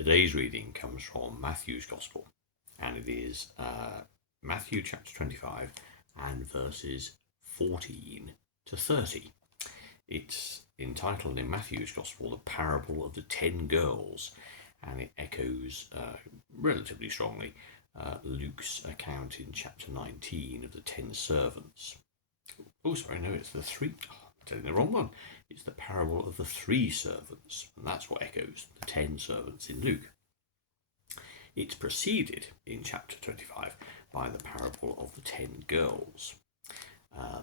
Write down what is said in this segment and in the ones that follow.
Today's reading comes from Matthew's Gospel, and it is Matthew chapter 25 and verses 14 to 30. It's entitled in Matthew's Gospel, The Parable of the 10 Girls, and it echoes relatively strongly Luke's account in chapter 19 of the 10 servants. Oh, sorry, no, it's the three. Oh, I'm telling the wrong one. It's the parable of the 3 servants, and that's what echoes the 10 servants in Luke. It's preceded in chapter 25 by the parable of the 10 girls,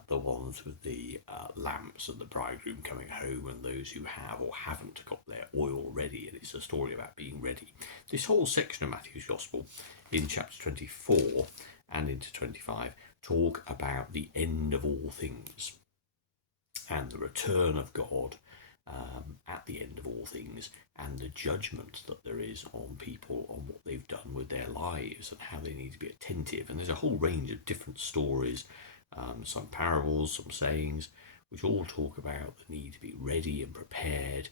the ones with the lamps and the bridegroom coming home, and those who have or haven't got their oil ready, and it's a story about being ready. This whole section of Matthew's Gospel in chapter 24 and into 25 talk about the end of all things and the return of God at the end of all things, and the judgment that there is on people on what they've done with their lives and how they need to be attentive. And there's a whole range of different stories, some parables, some sayings, which all talk about the need to be ready and prepared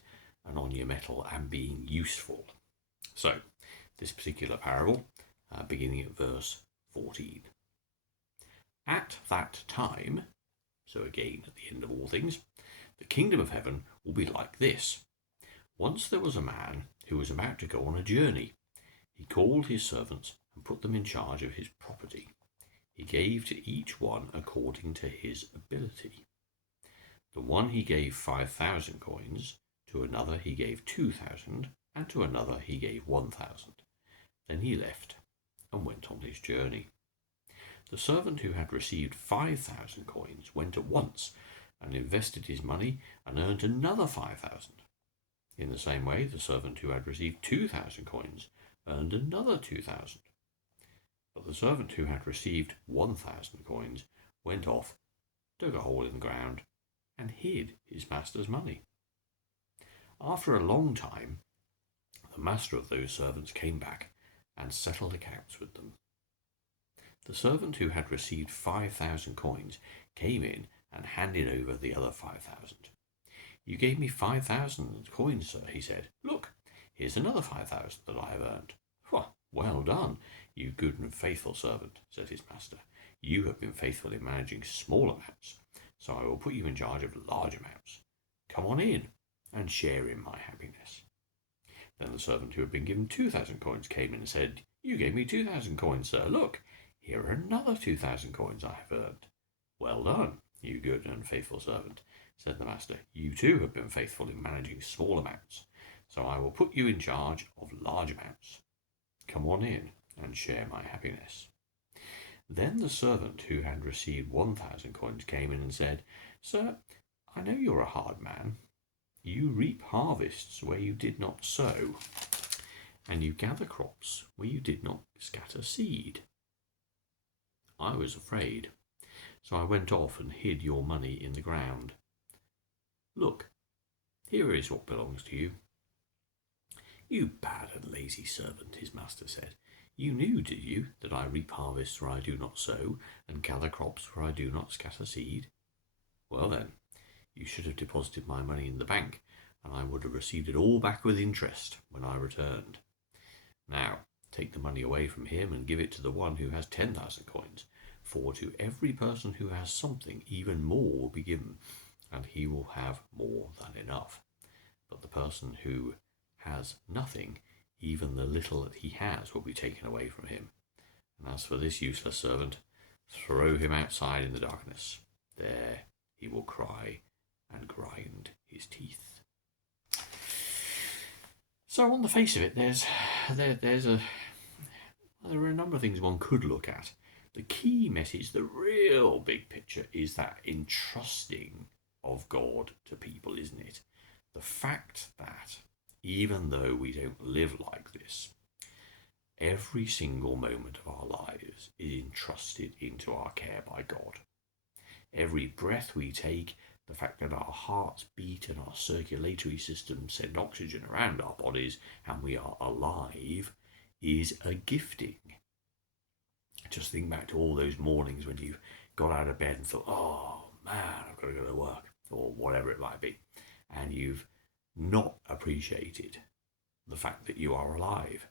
and on your mettle and being useful. So this particular parable, beginning at verse 14. At that time, so again at the end of all things, the kingdom of heaven will be like this. Once there was a man who was about to go on a journey. He called his servants and put them in charge of his property. He gave to each one according to his ability. The one he gave 5,000 coins, to another he gave 2,000, and to another he gave 1,000. Then he left and went on his journey. The servant who had received 5,000 coins went at once and invested his money and earned another 5,000. In the same way, the servant who had received 2,000 coins earned another 2,000. But the servant who had received 1,000 coins went off, dug a hole in the ground, and hid his master's money. After a long time, the master of those servants came back and settled accounts with them. The servant who had received 5,000 coins came in and handed over the other 5,000. You gave me 5,000 coins, sir, he said. Look, here's another 5,000 that I have earned. Well done, you good and faithful servant, said his master. You have been faithful in managing small amounts, so I will put you in charge of large amounts. Come on in and share in my happiness. Then the servant who had been given 2,000 coins came in and said, You gave me 2,000 coins, sir. Look, here are another 2,000 coins I have earned. Well done, you good and faithful servant, said the master. You too have been faithful in managing small amounts, so I will put you in charge of large amounts. Come on in and share my happiness. Then the servant who had received 1,000 coins came in and said, Sir, I know you're a hard man. You reap harvests where you did not sow, and you gather crops where you did not scatter seed. I was afraid, so I went off and hid your money in the ground. Look, here is what belongs to you. You bad and lazy servant, his master said. You knew, did you, that I reap harvests where I do not sow, and gather crops where I do not scatter seed? Well then, you should have deposited my money in the bank, and I would have received it all back with interest when I returned. Now, take the money away from him and give it to the one who has 10,000 coins, for to every person who has something, even more will be given, and he will have more than enough. But the person who has nothing, even the little that he has, will be taken away from him. And as for this useless servant, throw him outside in the darkness. There he will cry and grind his teeth. So on the face of it, there are a number of things one could look at. The key message, the real big picture, is that entrusting of God to people, isn't it? The fact that even though we don't live like this, every single moment of our lives is entrusted into our care by God. Every breath we take, the fact that our hearts beat and our circulatory system send oxygen around our bodies and we are alive, is a gifting. Just think back to all those mornings when you got out of bed and thought, oh man, I've got to go to work, or whatever it might be, and you've not appreciated the fact that you are alive.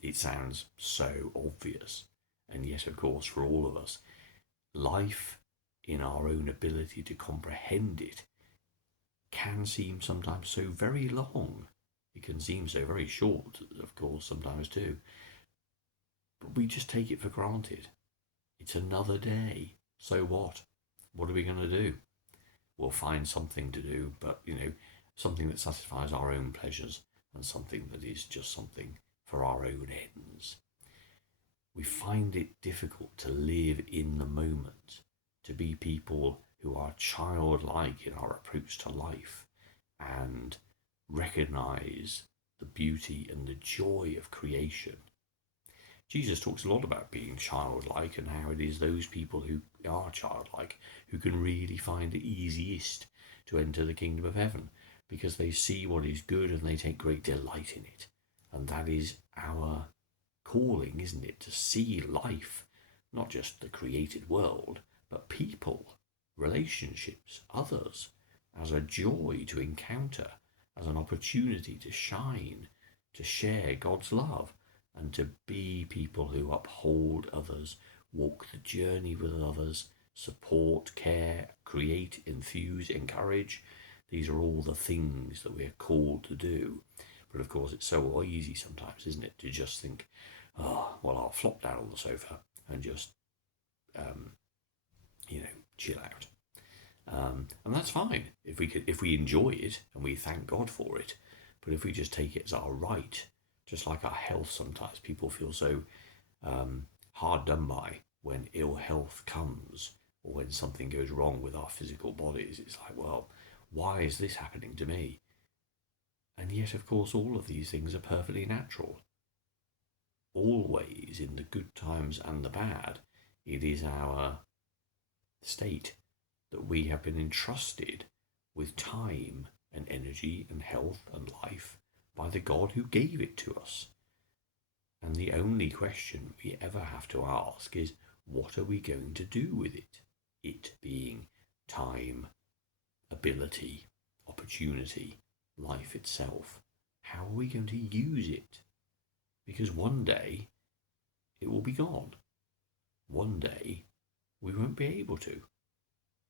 It sounds so obvious, and yet, of course, for all of us, life, in our own ability to comprehend it, can seem sometimes so very long. It can seem so very short, of course, sometimes too. But we just take it for granted. It's another day. So what? What are we going to do? We'll find something to do, but, something that satisfies our own pleasures and something that is just something for our own ends. We find it difficult to live in the moment, to be people who are childlike in our approach to life and recognize the beauty and the joy of creation. Jesus talks a lot about being childlike and how it is those people who are childlike who can really find it easiest to enter the kingdom of heaven, because they see what is good and they take great delight in it. And that is our calling, isn't it? To see life, not just the created world, but people, relationships, others, as a joy to encounter, as an opportunity to shine, to share God's love, and to be people who uphold others, walk the journey with others, support, care, create, enthuse, encourage. These are all the things that we're called to do. But of course, it's so easy sometimes, isn't it, to just think, oh, well, I'll flop down on the sofa and just, chill out. And that's fine if we enjoy it and we thank God for it. But if we just take it as our right, just like our health, sometimes people feel so hard done by when ill health comes or when something goes wrong with our physical bodies. It's like, well, why is this happening to me? And yet, of course, all of these things are perfectly natural. Always, in the good times and the bad, it is our state that we have been entrusted with time and energy and health and life by the God who gave it to us. And the only question we ever have to ask is, what are we going to do with it? It being time, ability, opportunity, life itself. How are we going to use it? Because one day it will be gone. One day we won't be able to.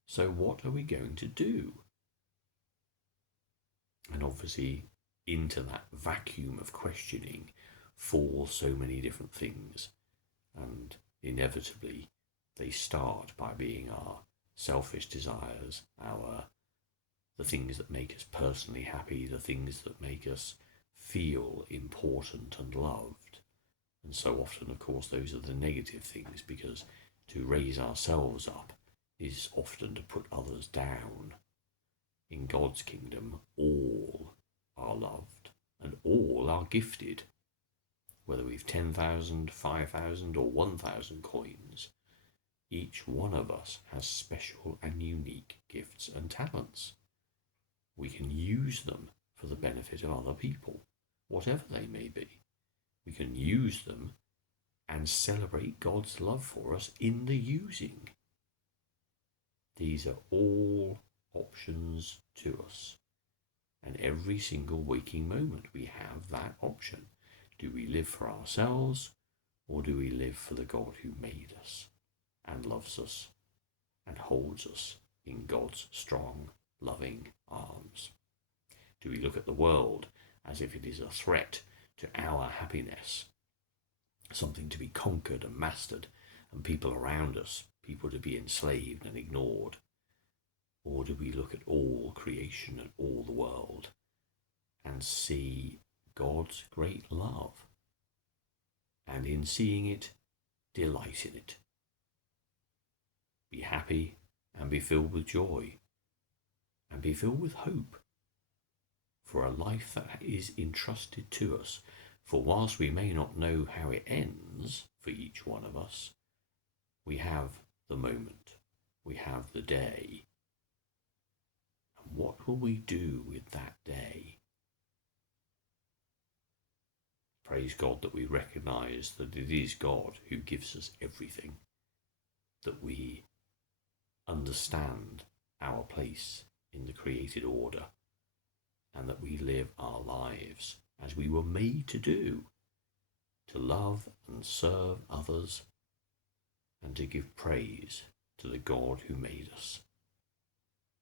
So what are we going to do? And obviously, into that vacuum of questioning fall so many different things, and inevitably they start by being our selfish desires, the things that make us personally happy, the things that make us feel important and loved. And so often, of course, those are the negative things, because to raise ourselves up is often to put others down. In God's kingdom, all are loved and all are gifted. Whether we've 10,000, 5,000 or 1,000 coins, each one of us has special and unique gifts and talents. We can use them for the benefit of other people, whatever they may be. We can use them and celebrate God's love for us in the using. These are all options to us. And every single waking moment we have that option. Do we live for ourselves, or do we live for the God who made us and loves us and holds us in God's strong, loving arms? Do we look at the world as if it is a threat to our happiness, something to be conquered and mastered, and people around us, people to be enslaved and ignored? Or do we look at all creation and all the world and see God's great love, and in seeing it, delight in it? Be happy and be filled with joy and be filled with hope for a life that is entrusted to us. For whilst we may not know how it ends for each one of us, we have the moment, we have the day. And what will we do with that day? Praise God that we recognize that it is God who gives us everything, that we understand our place in the created order, and that we live our lives as we were made to do, to love and serve others, and to give praise to the God who made us.